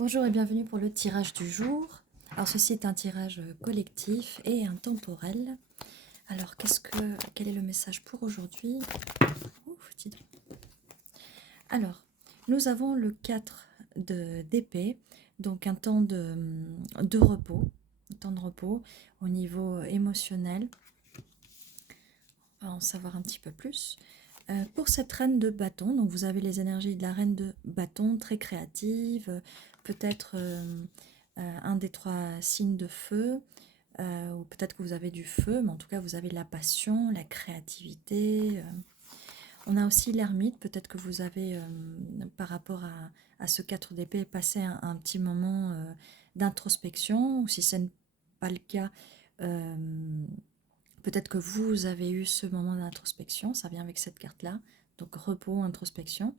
Bonjour et bienvenue pour le tirage du jour. Alors ceci est un tirage collectif et intemporel. Alors quel est le message pour aujourd'hui? Ouf, dis donc. Alors, nous avons le 4 d'épée, donc de repos, un temps de repos au niveau émotionnel. On va en savoir un petit peu plus. Pour cette reine de bâton, donc vous avez les énergies de la reine de bâton, très créative, peut-être un des 3 signes de feu, ou peut-être que vous avez du feu, mais en tout cas vous avez de la passion, la créativité. On a aussi l'ermite, peut-être que vous avez, par rapport à ce 4 d'épée, passé un petit moment d'introspection, ou si ce n'est pas le cas, peut-être que vous avez eu ce moment d'introspection, ça vient avec cette carte-là, donc repos, introspection.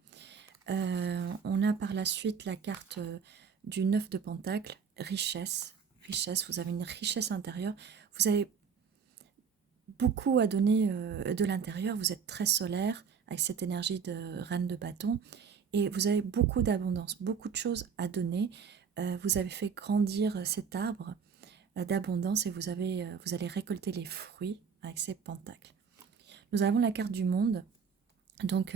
On a par la suite la carte du 9 de Pentacle, richesse. Richesse, vous avez une richesse intérieure, vous avez beaucoup à donner de l'intérieur, vous êtes très solaire avec cette énergie de reine de bâton et vous avez beaucoup d'abondance, beaucoup de choses à donner. Vous avez fait grandir cet arbre d'abondance et vous allez récolter les fruits avec ces pentacles. Nous avons la carte du monde, donc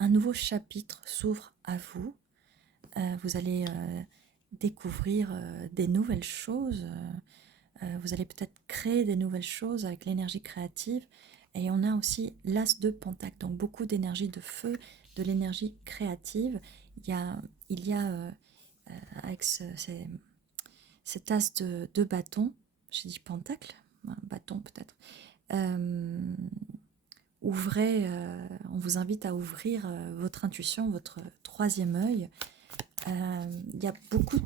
un nouveau chapitre s'ouvre à vous. Vous allez découvrir des nouvelles choses. Vous allez peut-être créer des nouvelles choses avec l'énergie créative. Et on a aussi l'as de pentacle, donc beaucoup d'énergie de feu, de l'énergie créative. Il y a avec cet as de bâton, j'ai dit pentacle, bâton peut-être. On vous invite à ouvrir votre intuition, votre troisième œil. Il y a beaucoup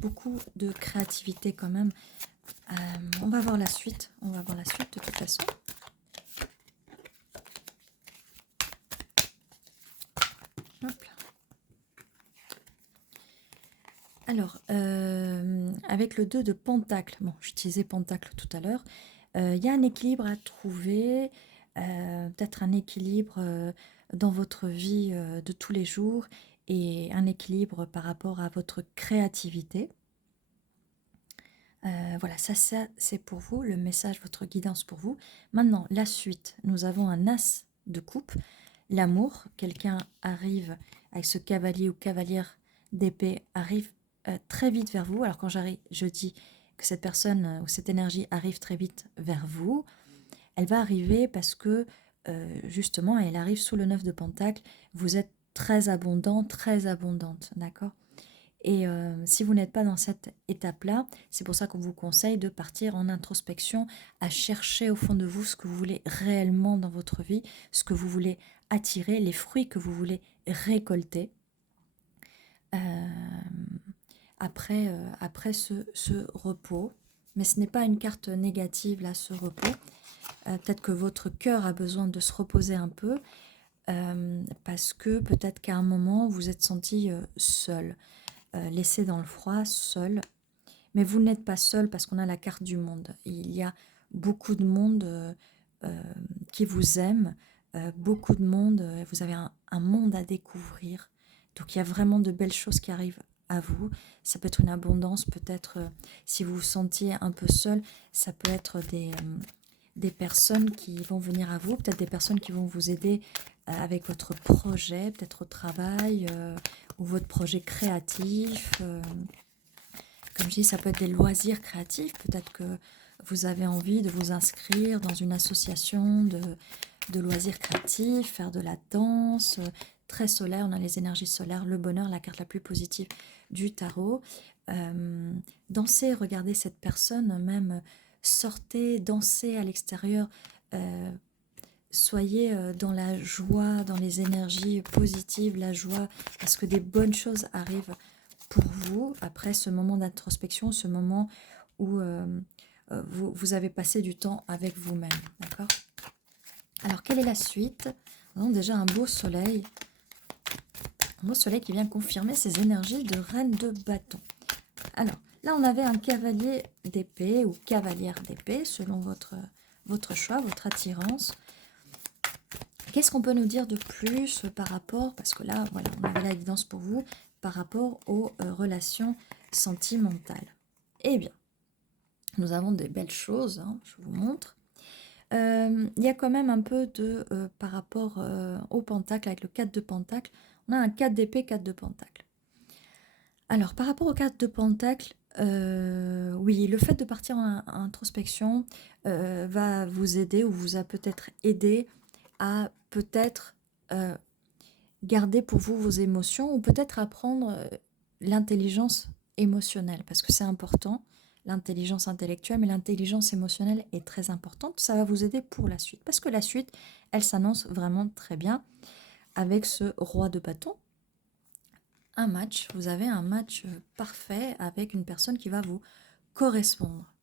de créativité quand même. On va voir la suite. On va voir la suite de toute façon. Hop là. Alors, avec le 2 de pentacle, bon, j'utilisais pentacle tout à l'heure, il y a un équilibre à trouver, peut-être un équilibre dans votre vie de tous les jours et un équilibre par rapport à votre créativité. Voilà, ça c'est pour vous, le message, votre guidance pour vous. Maintenant, la suite, nous avons un as de coupe, l'amour, quelqu'un arrive avec ce cavalier ou cavalière d'épée, arrive très vite vers vous. Alors quand je dis que cette personne ou cette énergie arrive très vite vers vous, elle va arriver parce que justement, elle arrive sous le 9 de Pentacle, vous êtes très abondant, très abondante, d'accord? Et si vous n'êtes pas dans cette étape-là, c'est pour ça qu'on vous conseille de partir en introspection, à chercher au fond de vous ce que vous voulez réellement dans votre vie, ce que vous voulez attirer, les fruits que vous voulez récolter après ce repos. Mais ce n'est pas une carte négative, là, ce repos. Peut-être que votre cœur a besoin de se reposer un peu, parce que peut-être qu'à un moment, vous êtes senti seul. Laissé dans le froid, seul. Mais vous n'êtes pas seul parce qu'on a la carte du monde. Il y a beaucoup de monde qui vous aime, beaucoup de monde, vous avez un monde à découvrir. Donc il y a vraiment de belles choses qui arrivent à vous. Ça peut être une abondance, peut-être si vous vous sentiez un peu seul, ça peut être des personnes qui vont venir à vous, peut-être des personnes qui vont vous aider avec votre projet, peut-être au travail, ou votre projet créatif. Comme je dis, ça peut être des loisirs créatifs. Peut-être que vous avez envie de vous inscrire dans une association de loisirs créatifs, faire de la danse, très solaire. On a les énergies solaires, le bonheur, la carte la plus positive du tarot. Danser, regardez cette personne, même sortez, dansez à l'extérieur. Soyez dans la joie, dans les énergies positives, la joie, parce que des bonnes choses arrivent pour vous après ce moment d'introspection, ce moment où vous avez passé du temps avec vous-même. D'accord? Alors, quelle est la suite? Nous avons déjà un beau soleil qui vient confirmer ces énergies de reine de bâton. Alors, là, on avait un cavalier d'épée ou cavalière d'épée, selon votre choix, votre attirance. Qu'est-ce qu'on peut nous dire de plus par rapport, parce que là, voilà, on avait la guidance pour vous, par rapport aux relations sentimentale. Eh bien, nous avons des belles choses, hein, je vous montre. Il y a quand même un peu de, par rapport au pentacle, avec le 4 de pentacle, on a un 4 d'épée, 4 de pentacle. Alors, par rapport au 4 de pentacle, oui, le fait de partir en introspection va vous aider ou vous a peut-être aidé à peut-être garder pour vous vos émotions ou peut-être apprendre l'intelligence émotionnelle parce que c'est important, l'intelligence intellectuelle, mais l'intelligence émotionnelle est très importante. Ça va vous aider pour la suite parce que la suite, elle s'annonce vraiment très bien avec ce roi de bâton. Un match, vous avez un match parfait avec une personne qui va vous correspondre.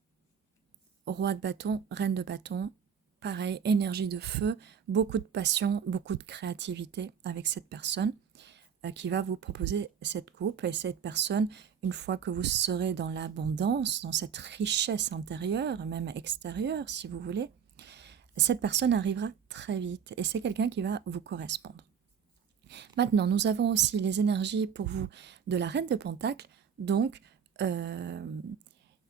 Roi de bâton, reine de bâton, pareil, énergie de feu, beaucoup de passion, beaucoup de créativité avec cette personne qui va vous proposer cette coupe. Et cette personne, une fois que vous serez dans l'abondance, dans cette richesse intérieure, même extérieure si vous voulez, cette personne arrivera très vite et c'est quelqu'un qui va vous correspondre. Maintenant, nous avons aussi les énergies pour vous de la reine de Pentacle, donc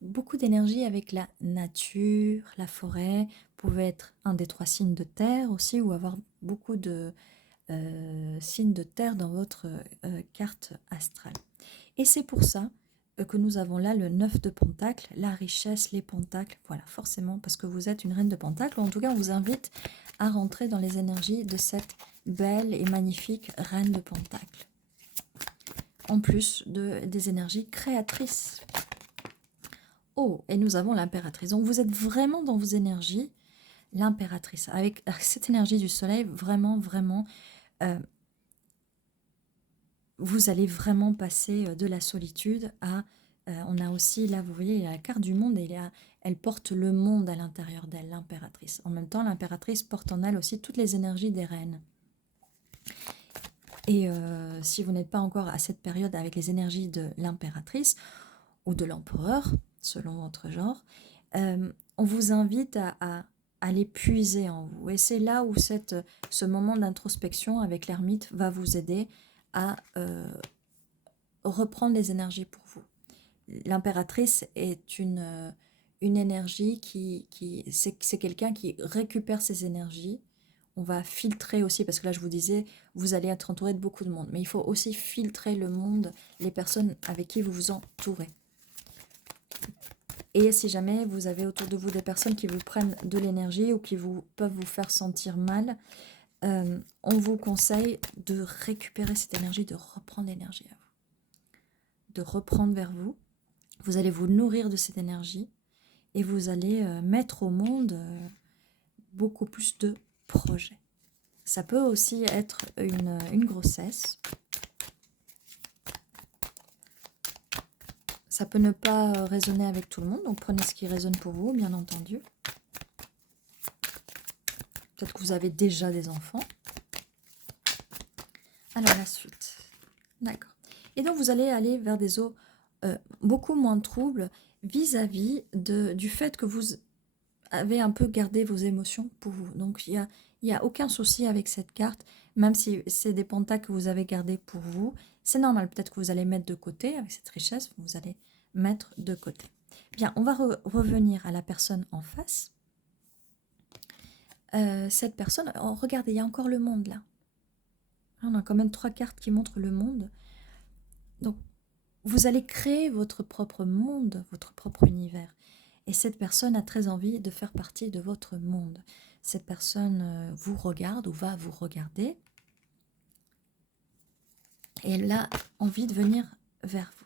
beaucoup d'énergie avec la nature, la forêt, vous pouvez être un des 3 signes de terre aussi ou avoir beaucoup de signes de terre dans votre carte astrale. Et c'est pour ça que nous avons là le 9 de Pentacle, la richesse, les Pentacles, voilà, forcément, parce que vous êtes une reine de Pentacle, ou en tout cas on vous invite à rentrer dans les énergies de cette belle et magnifique reine de Pentacle. En plus des énergies créatrices. Oh, et nous avons l'impératrice. Donc vous êtes vraiment dans vos énergies, l'impératrice. Avec cette énergie du soleil, vraiment, vraiment, vous allez vraiment passer de la solitude à... on a aussi, là, vous voyez, la carte du monde, et elle porte le monde à l'intérieur d'elle, l'impératrice. En même temps, l'impératrice porte en elle aussi toutes les énergies des reines. Et si vous n'êtes pas encore à cette période avec les énergies de l'impératrice ou de l'empereur, selon votre genre, on vous invite à les puiser en vous. Et c'est là où ce moment d'introspection avec l'ermite va vous aider à reprendre les énergies pour vous. L'impératrice est une énergie c'est quelqu'un qui récupère ses énergies. On va filtrer aussi, parce que là je vous disais, vous allez être entouré de beaucoup de monde, mais il faut aussi filtrer le monde, les personnes avec qui vous vous entourez. Et si jamais vous avez autour de vous des personnes qui vous prennent de l'énergie ou qui peuvent vous faire sentir mal, on vous conseille de récupérer cette énergie, de reprendre l'énergie à vous, de reprendre vers vous. Vous allez vous nourrir de cette énergie et vous allez mettre au monde beaucoup plus de projets. Ça peut aussi être une grossesse. Ça peut ne pas résonner avec tout le monde, donc prenez ce qui résonne pour vous, bien entendu. Peut-être que vous avez déjà des enfants. Alors la suite. D'accord. Et donc vous allez aller vers des eaux beaucoup moins troubles vis-à-vis du fait que vous avez un peu gardé vos émotions pour vous. Donc il y a aucun souci avec cette carte, même si c'est des pentacles que vous avez gardés pour vous. C'est normal, peut-être que vous allez mettre de côté, avec cette richesse, vous allez mettre de côté. Bien, on va revenir à la personne en face. Cette personne, oh, regardez, il y a encore le monde là. On a quand même 3 cartes qui montrent le monde. Donc, vous allez créer votre propre monde, votre propre univers. Et cette personne a très envie de faire partie de votre monde. Cette personne vous regarde ou va vous regarder. Et elle a envie de venir vers vous.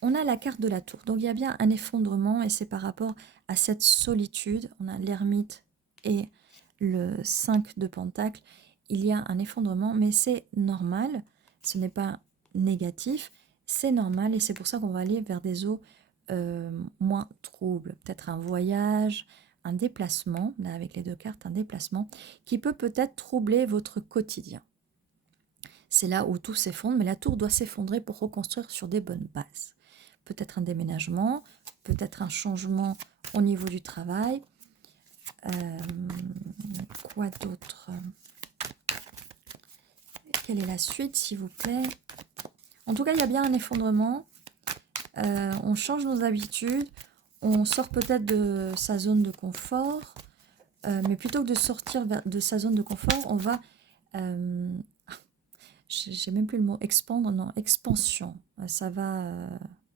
On a la carte de la tour. Donc il y a bien un effondrement et c'est par rapport à cette solitude. On a l'ermite et le 5 de pentacle. Il y a un effondrement, mais c'est normal. Ce n'est pas négatif. C'est normal et c'est pour ça qu'on va aller vers des eaux moins troubles. Peut-être un voyage, un déplacement, là avec les 2 cartes, un déplacement qui peut peut-être troubler votre quotidien. C'est là où tout s'effondre, mais la tour doit s'effondrer pour reconstruire sur des bonnes bases. Peut-être un déménagement, peut-être un changement au niveau du travail. Quoi d'autre? Quelle est la suite, s'il vous plaît? En tout cas, il y a bien un effondrement. On change nos habitudes, on sort peut-être de sa zone de confort, mais plutôt que de sortir de sa zone de confort, on va, j'ai même plus le mot, expandre, non, expansion. Ça va,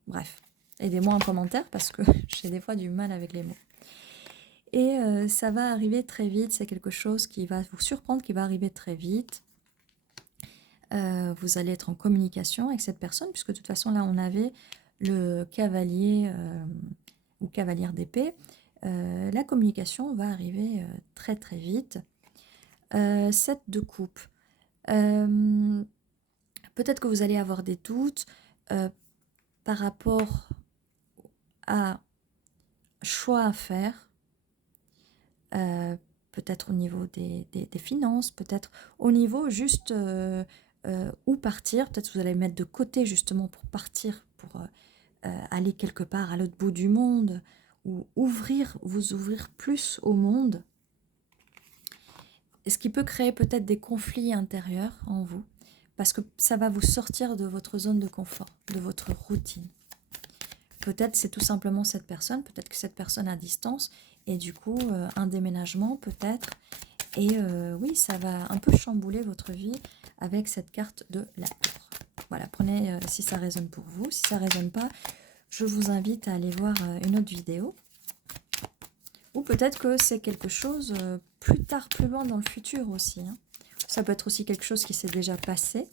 bref, aidez-moi en commentaire parce que j'ai des fois du mal avec les mots. Et ça va arriver très vite, c'est quelque chose qui va vous surprendre, qui va arriver très vite. Vous allez être en communication avec cette personne, puisque de toute façon, là, on avait le cavalier ou cavalière d'épée. La communication va arriver très très vite. 7 de coupe. Peut-être que vous allez avoir des doutes par rapport à choix à faire. Peut-être au niveau des finances, peut-être au niveau juste où partir. Peut-être que vous allez mettre de côté justement pour partir, pour aller quelque part à l'autre bout du monde, ou vous ouvrir plus au monde. Et ce qui peut créer peut-être des conflits intérieurs en vous, parce que ça va vous sortir de votre zone de confort, de votre routine. Peut-être c'est tout simplement cette personne, peut-être que cette personne à distance, et du coup un déménagement peut-être. Et oui, ça va un peu chambouler votre vie avec cette carte de la tour. Voilà, prenez si ça résonne pour vous. Si ça ne résonne pas, je vous invite à aller voir une autre vidéo. Ou peut-être que c'est quelque chose plus tard, plus loin dans le futur aussi. Hein. Ça peut être aussi quelque chose qui s'est déjà passé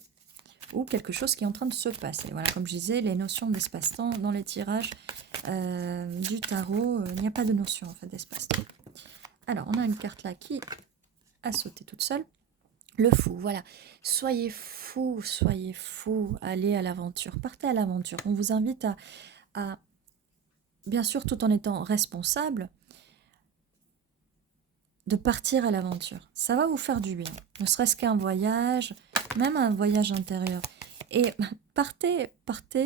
ou quelque chose qui est en train de se passer. Voilà, comme je disais, les notions d'espace-temps dans les tirages du tarot, il n'y a pas de notion en fait d'espace-temps. Alors, on a une carte là qui a sauté toute seule. Le fou, voilà. Soyez fou, allez à l'aventure, partez à l'aventure. On vous invite à, bien sûr, tout en étant responsable, de partir à l'aventure. Ça va vous faire du bien, ne serait-ce qu'un voyage, même un voyage intérieur. Et partez,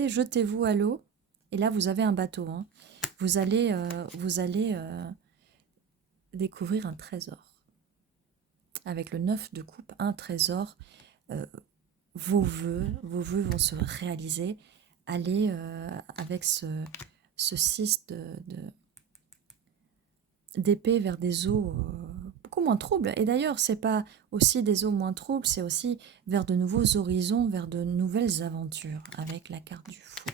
jetez-vous à l'eau. Et là, vous avez un bateau. Hein. Vous allez découvrir un trésor. Avec le 9 de coupe, un trésor. Vos vœux vont se réaliser. Allez avec ce 6 d'épée vers des eaux beaucoup moins troubles. Et d'ailleurs, c'est pas aussi des eaux moins troubles, c'est aussi vers de nouveaux horizons, vers de nouvelles aventures avec la carte du fou.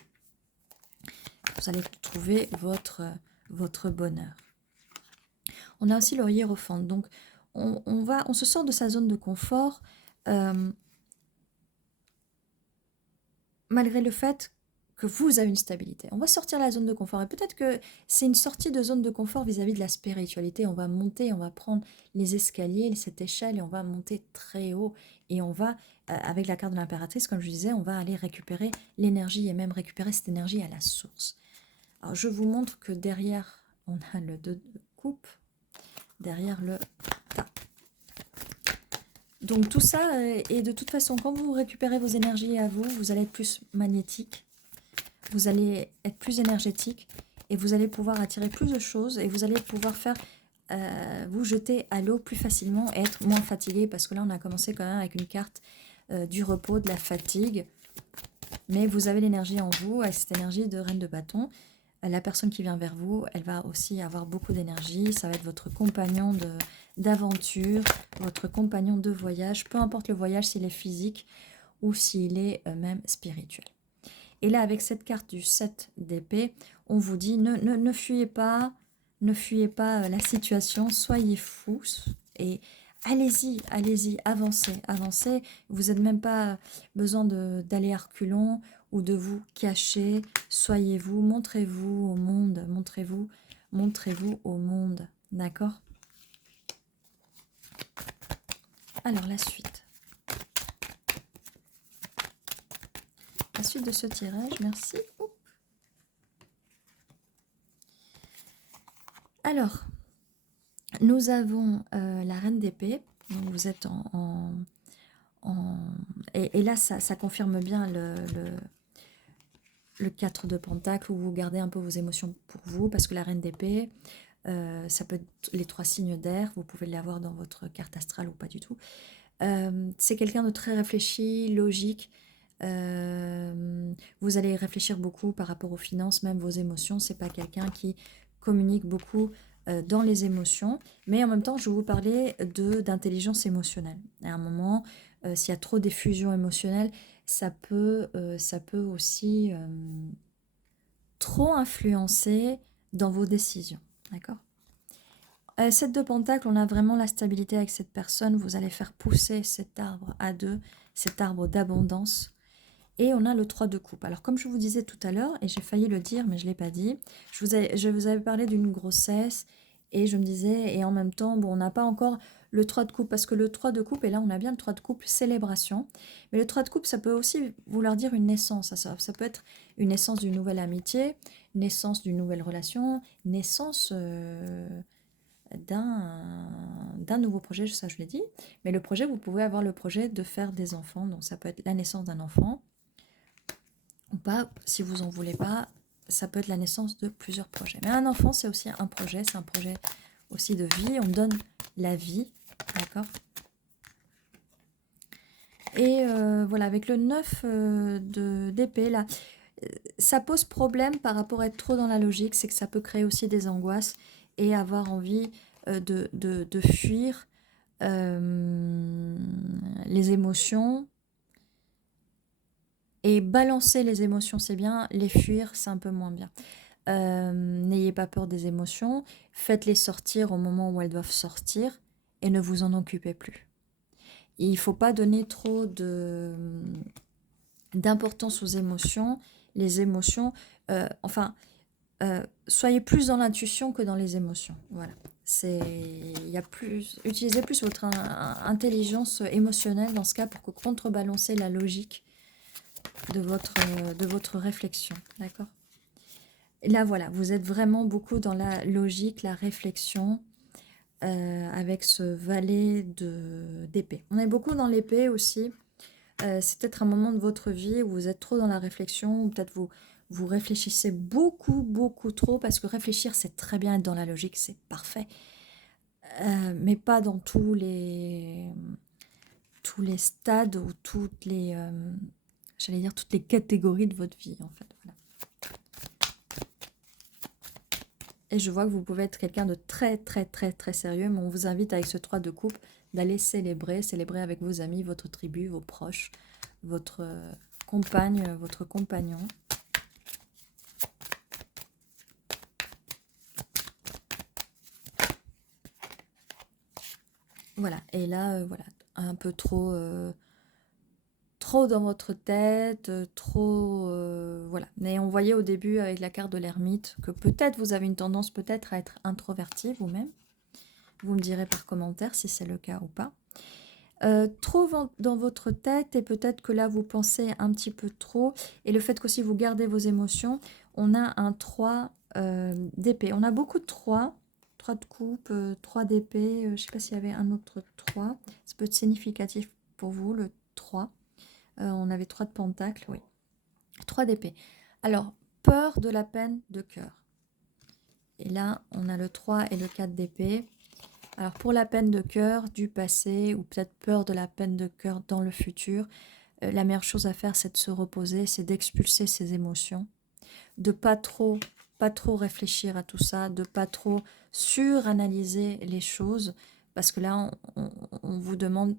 Vous allez trouver votre bonheur. On a aussi le hiérophant. Donc, on se sort de sa zone de confort malgré le fait que vous avez une stabilité. On va sortir de la zone de confort. Et peut-être que c'est une sortie de zone de confort vis-à-vis de la spiritualité. On va monter, on va prendre les escaliers, cette échelle, et on va monter très haut. Et on va, avec la carte de l'impératrice, comme je disais, on va aller récupérer l'énergie et même récupérer cette énergie à la source. Alors, je vous montre que derrière, on a le 2 de coupe, derrière le tas. Donc tout ça, et de toute façon, quand vous récupérez vos énergies à vous, vous allez être plus magnétique, vous allez être plus énergétique, et vous allez pouvoir attirer plus de choses, et vous allez pouvoir faire vous jeter à l'eau plus facilement et être moins fatigué, parce que là on a commencé quand même avec une carte du repos, de la fatigue, mais vous avez l'énergie en vous, avec cette énergie de reine de bâton. La personne qui vient vers vous, elle va aussi avoir beaucoup d'énergie, ça va être votre compagnon d'aventure, votre compagnon de voyage, peu importe le voyage, s'il est physique ou s'il est même spirituel. Et là, avec cette carte du 7 d'épée, on vous dit ne fuyez pas, la situation, soyez fous et allez-y, avancez. Vous n'avez même pas besoin d'aller à reculons ou de vous cacher. Soyez-vous, montrez-vous au monde, montrez-vous au monde. D'accord? Alors, la suite. La suite de ce tirage, merci. Alors, nous avons la reine d'épée. Donc vous êtes et là, ça confirme bien le 4 de pentacle, où vous gardez un peu vos émotions pour vous, parce que la reine d'épée, ça peut être les 3 signes d'air, vous pouvez l'avoir dans votre carte astrale ou pas du tout. C'est quelqu'un de très réfléchi, logique, Vous allez réfléchir beaucoup par rapport aux finances, même vos émotions. C'est pas quelqu'un qui communique beaucoup dans les émotions. Mais en même temps, je vais vous parler d'intelligence émotionnelle. À un moment, s'il y a trop d'effusion émotionnelle, ça peut aussi trop influencer dans vos décisions. D'accord? 7 de Pentacle, on a vraiment la stabilité avec cette personne. Vous allez faire pousser cet arbre à deux, cet arbre d'abondance. Et on a le 3 de coupe. Alors comme je vous disais tout à l'heure, et j'ai failli le dire, mais je ne l'ai pas dit, je vous avais parlé d'une grossesse, et je me disais, et en même temps, bon, on n'a pas encore le 3 de coupe, parce que le 3 de coupe, et là on a bien le 3 de coupe, célébration. Mais le 3 de coupe, ça peut aussi vouloir dire une naissance. Ça peut être une naissance d'une nouvelle amitié, naissance d'une nouvelle relation, naissance d'un nouveau projet, ça je l'ai dit. Mais le projet, vous pouvez avoir le projet de faire des enfants, donc ça peut être la naissance d'un enfant, ou pas, si vous en voulez pas, ça peut être la naissance de plusieurs projets. Mais un enfant, c'est aussi un projet, c'est un projet aussi de vie, on donne la vie, d'accord? Et voilà, avec le 9 d'épée, là, ça pose problème par rapport à être trop dans la logique, c'est que ça peut créer aussi des angoisses et avoir envie de fuir les émotions. Et balancer les émotions, c'est bien, les fuir, c'est un peu moins bien. N'ayez pas peur des émotions, faites-les sortir au moment où elles doivent sortir et ne vous en occupez plus. Il ne faut pas donner trop d'importance aux émotions. Les émotions, soyez plus dans l'intuition que dans les émotions. Voilà. Utilisez plus votre intelligence émotionnelle dans ce cas pour contrebalancer la logique de votre réflexion. D'accord ? Là, voilà, vous êtes vraiment beaucoup dans la logique, la réflexion, avec ce valet d'épée. On est beaucoup dans l'épée aussi. C'est peut-être un moment de votre vie où vous êtes trop dans la réflexion, ou peut-être vous réfléchissez beaucoup, beaucoup trop, parce que réfléchir, c'est très bien, être dans la logique, c'est parfait. Mais pas dans tous les stades ou toutes les catégories de votre vie, en fait. Voilà. Et je vois que vous pouvez être quelqu'un de très, très, très, très sérieux, mais on vous invite avec ce 3 de coupe d'aller célébrer avec vos amis, votre tribu, vos proches, votre compagne, votre compagnon. Voilà, et là, voilà, un peu trop dans votre tête, voilà. Mais on voyait au début avec la carte de l'ermite que peut-être vous avez une tendance peut-être à être introverti vous-même. Vous me direz par commentaire si c'est le cas ou pas. Trop dans votre tête, et peut-être que là vous pensez un petit peu trop, et le fait qu'aussi vous gardez vos émotions. On a un 3 d'épée. On a beaucoup de 3 de coupe, 3 d'épée. Je ne sais pas s'il y avait un autre 3. Ça peut être significatif pour vous, le 3. On avait 3 de pentacle, oui. 3 d'épée. Alors, peur de la peine de cœur. Et là, on a le 3 et le 4 d'épée. Alors, pour la peine de cœur du passé, ou peut-être peur de la peine de cœur dans le futur, la meilleure chose à faire, c'est de se reposer, c'est d'expulser ses émotions, de pas trop réfléchir à tout ça, de pas trop suranalyser les choses, parce que là, on vous demande,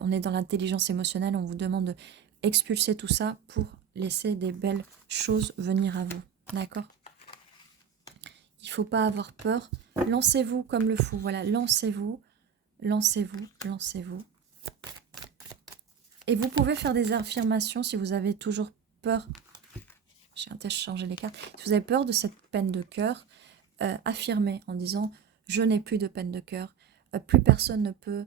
on est dans l'intelligence émotionnelle, on vous demande d'expulser tout ça pour laisser des belles choses venir à vous. D'accord ? Il ne faut pas avoir peur. Lancez-vous comme le fou. Voilà, lancez-vous, lancez-vous, lancez-vous. Et vous pouvez faire des affirmations si vous avez toujours peur. J'ai changé les cartes. Si vous avez peur de cette peine de cœur, affirmez en disant « Je n'ai plus de peine de cœur. Plus personne ne peut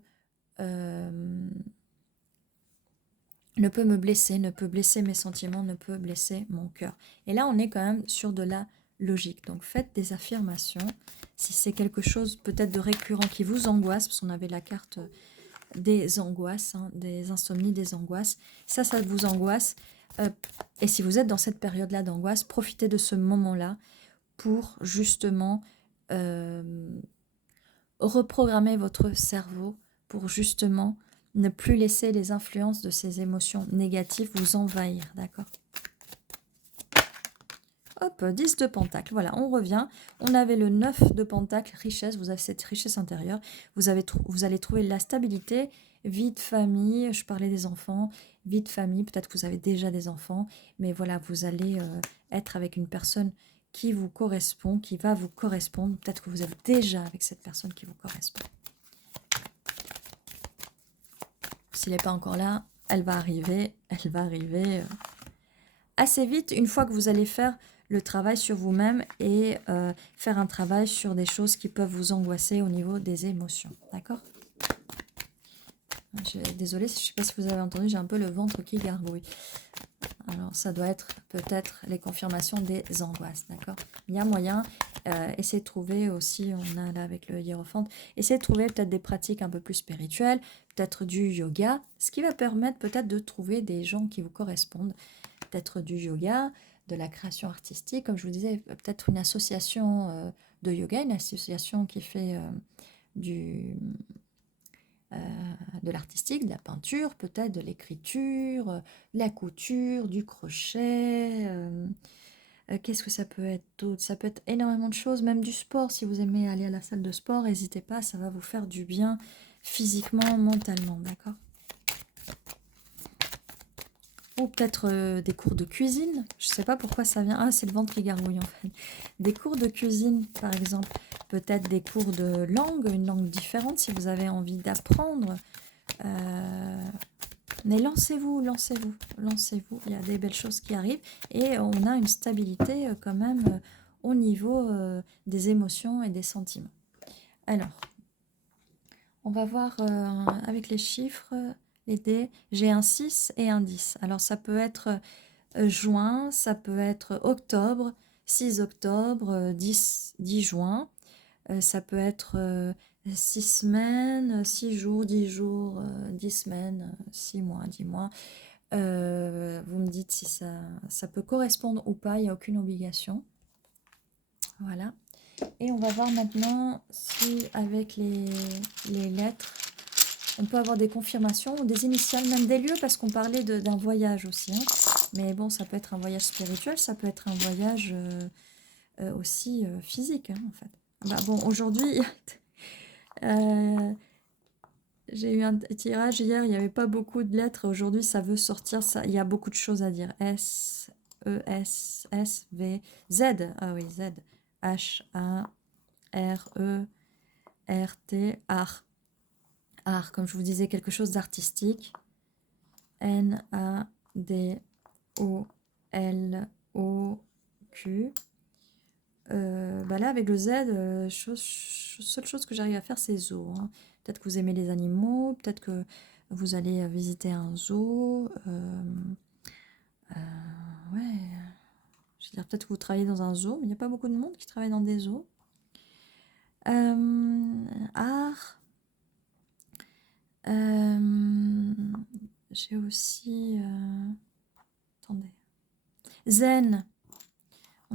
me blesser, ne peut blesser mes sentiments, ne peut blesser mon cœur. » Et là, on est quand même sur de la logique. Donc, faites des affirmations. Si c'est quelque chose peut-être de récurrent qui vous angoisse, parce qu'on avait la carte des angoisses, hein, des insomnies, des angoisses. Ça vous angoisse. Et si vous êtes dans cette période-là d'angoisse, profitez de ce moment-là pour justement reprogrammer votre cerveau, pour justement Ne plus laisser les influences de ces émotions négatives vous envahir, d'accord? Hop, 10 de Pentacle, voilà, on revient. On avait le 9 de Pentacle, richesse, vous avez cette richesse intérieure. Vous allez trouver la stabilité, vie de famille, je parlais des enfants, vie de famille, peut-être que vous avez déjà des enfants, mais voilà, vous allez être avec une personne qui vous correspond, qui va vous correspondre. Peut-être que vous êtes déjà avec cette personne qui vous correspond. S'il n'est pas encore là, elle va arriver assez vite, une fois que vous allez faire le travail sur vous-même et faire un travail sur des choses qui peuvent vous angoisser au niveau des émotions. D'accord? Désolée, je ne sais pas si vous avez entendu, j'ai un peu le ventre qui gargouille. Alors, ça doit être peut-être les confirmations des angoisses, d'accord? Il y a moyen, essayez de trouver aussi, on a là avec le hiérophante, essayez de trouver peut-être des pratiques un peu plus spirituelles, peut-être du yoga, ce qui va permettre peut-être de trouver des gens qui vous correspondent, peut-être du yoga, de la création artistique, comme je vous disais, peut-être une association de yoga, une association qui fait du de l'artistique, de la peinture, peut-être de l'écriture, de la couture, du crochet. Qu'est-ce que ça peut être d'autre? Ça peut être énormément de choses, même du sport. Si vous aimez aller à la salle de sport, n'hésitez pas, ça va vous faire du bien physiquement, mentalement, d'accord? Ou peut-être des cours de cuisine. Je ne sais pas pourquoi ça vient. Ah, c'est le ventre qui gargouille en fait. Des cours de cuisine, par exemple. Peut-être des cours de langue, une langue différente si vous avez envie d'apprendre. Mais lancez-vous, lancez-vous, lancez-vous. Il y a des belles choses qui arrivent. Et on a une stabilité quand même au niveau des émotions et des sentiments. Alors, on va voir avec les chiffres, les dés. J'ai un 6 et un 10. Alors, ça peut être juin, ça peut être octobre, 6 octobre, 10 juin. Ça peut être 6 semaines, 6 jours, 10 jours, 10 semaines, 6 mois, 10 mois. Vous me dites si ça peut correspondre ou pas, il n'y a aucune obligation. Voilà. Et on va voir maintenant si avec les lettres, on peut avoir des confirmations ou des initiales, même des lieux, parce qu'on parlait d'un voyage aussi. Hein. Mais bon, ça peut être un voyage spirituel, ça peut être un voyage aussi physique, hein, en fait. Bah, bon, aujourd'hui, j'ai eu un tirage hier, il n'y avait pas beaucoup de lettres. Aujourd'hui, ça veut sortir, il y a beaucoup de choses à dire. S, E, S, V, Z. Ah oui, Z. H, A, R, E, R, T, art. Art, comme je vous disais, quelque chose d'artistique. N, A, D, O, L, O, Q. Bah là, avec le Z, seule chose que j'arrive à faire, c'est zoo. Hein. Peut-être que vous aimez les animaux, peut-être que vous allez visiter un zoo. Ouais, je veux dire, peut-être que vous travaillez dans un zoo, mais il n'y a pas beaucoup de monde qui travaille dans des zoos. Art. J'ai aussi... attendez. Zen.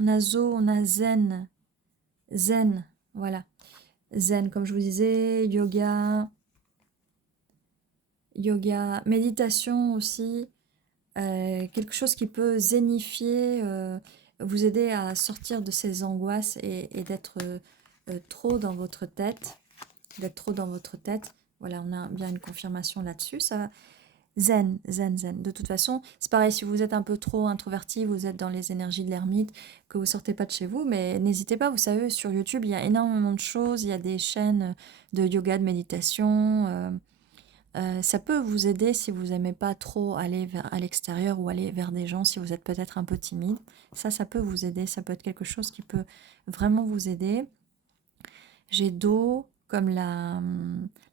On a zoo, on a zen. Zen, voilà. Zen, comme je vous disais, yoga, méditation aussi, quelque chose qui peut zénifier, vous aider à sortir de ces angoisses et d'être trop dans votre tête, Voilà, on a bien une confirmation là-dessus. Ça va. Zen, zen, zen. De toute façon, c'est pareil, si vous êtes un peu trop introverti, vous êtes dans les énergies de l'ermite, que vous sortez pas de chez vous, mais n'hésitez pas, vous savez, sur YouTube, il y a énormément de choses, il y a des chaînes de yoga, de méditation, ça peut vous aider si vous n'aimez pas trop aller à l'extérieur ou aller vers des gens, si vous êtes peut-être un peu timide. Ça peut vous aider, ça peut être quelque chose qui peut vraiment vous aider. J'ai Do comme la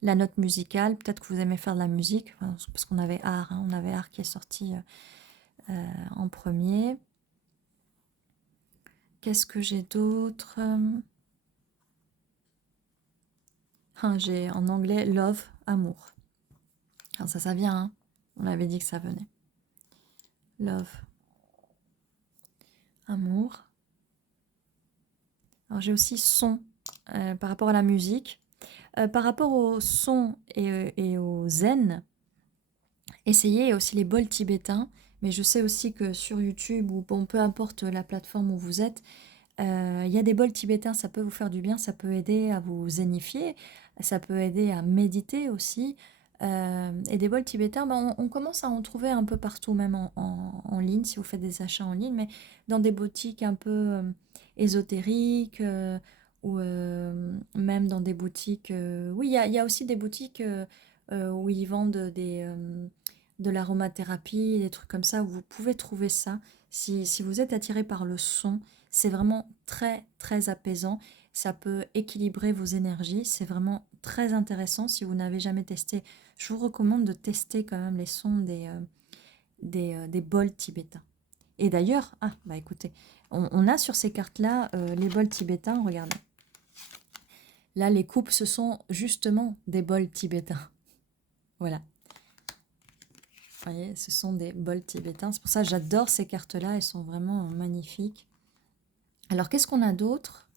note musicale. Peut-être que vous aimez faire de la musique, parce qu'on avait art, hein, on avait art qui est sorti en premier. Qu'est-ce que j'ai d'autre? J'ai en anglais love, amour. Alors ça vient, hein. On avait dit que ça venait. Love, amour. Alors j'ai aussi son par rapport à la musique. Par rapport au son et au zen, Essayez aussi les bols tibétains, mais je sais aussi que sur YouTube ou bon, peu importe la plateforme où vous êtes, il y a des bols tibétains, ça peut vous faire du bien, ça peut aider à vous zénifier, ça peut aider à méditer aussi. Et des bols tibétains, ben, on commence à en trouver un peu partout, même en ligne, si vous faites des achats en ligne, mais dans des boutiques un peu ésotériques, ou même dans des boutiques... oui, il y a aussi des boutiques où ils vendent de l'aromathérapie, des trucs comme ça, où vous pouvez trouver ça. Si vous êtes attiré par le son, c'est vraiment très, très apaisant. Ça peut équilibrer vos énergies. C'est vraiment très intéressant. Si vous n'avez jamais testé, je vous recommande de tester quand même les sons des bols tibétains. Et d'ailleurs, ah, bah écoutez, on a sur ces cartes-là les bols tibétains, regardez. Là, les coupes, ce sont justement des bols tibétains. Voilà. Vous voyez, ce sont des bols tibétains. C'est pour ça que j'adore ces cartes-là. Elles sont vraiment magnifiques. Alors, qu'est-ce qu'on a d'autre?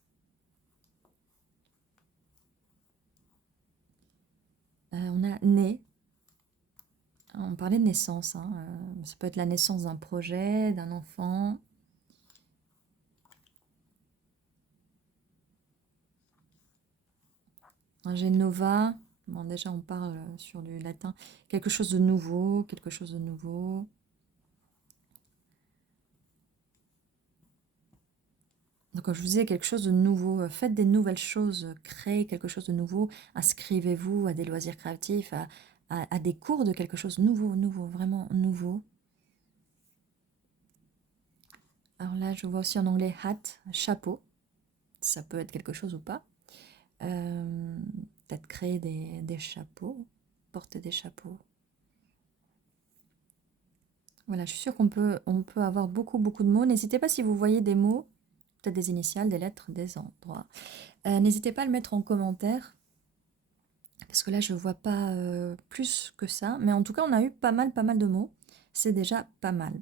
On a né. On parlait de naissance. Hein. Ça peut être la naissance d'un projet, d'un enfant. Un Genova. Bon, déjà, on parle sur du latin. Quelque chose de nouveau, quelque chose de nouveau. Donc, comme je vous disais, quelque chose de nouveau. Faites des nouvelles choses, créez quelque chose de nouveau. Inscrivez-vous à des loisirs créatifs, à des cours de quelque chose de nouveau, vraiment nouveau. Alors là, je vois aussi en anglais hat, chapeau. Ça peut être quelque chose ou pas. Peut-être créer des chapeaux, porter des chapeaux. Voilà, je suis sûre on peut avoir beaucoup de mots. N'hésitez pas si vous voyez des mots, peut-être des initiales, des lettres, des endroits. N'hésitez pas à le mettre en commentaire, parce que là, je ne vois pas plus que ça. Mais en tout cas, on a eu pas mal de mots. C'est déjà pas mal.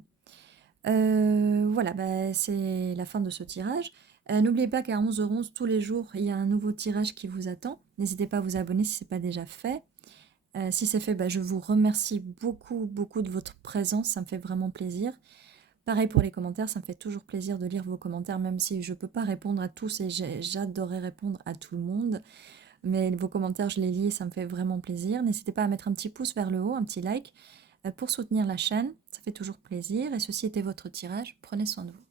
Voilà, bah, c'est la fin de ce tirage. N'oubliez pas qu'à 11h11, tous les jours, il y a un nouveau tirage qui vous attend. N'hésitez pas à vous abonner si ce n'est pas déjà fait. Si c'est fait, bah, je vous remercie beaucoup de votre présence, ça me fait vraiment plaisir. Pareil pour les commentaires, ça me fait toujours plaisir de lire vos commentaires, même si je ne peux pas répondre à tous et j'adorerais répondre à tout le monde. Mais vos commentaires, je les lis et ça me fait vraiment plaisir. N'hésitez pas à mettre un petit pouce vers le haut, un petit like pour soutenir la chaîne, ça fait toujours plaisir. Et ceci était votre tirage, prenez soin de vous.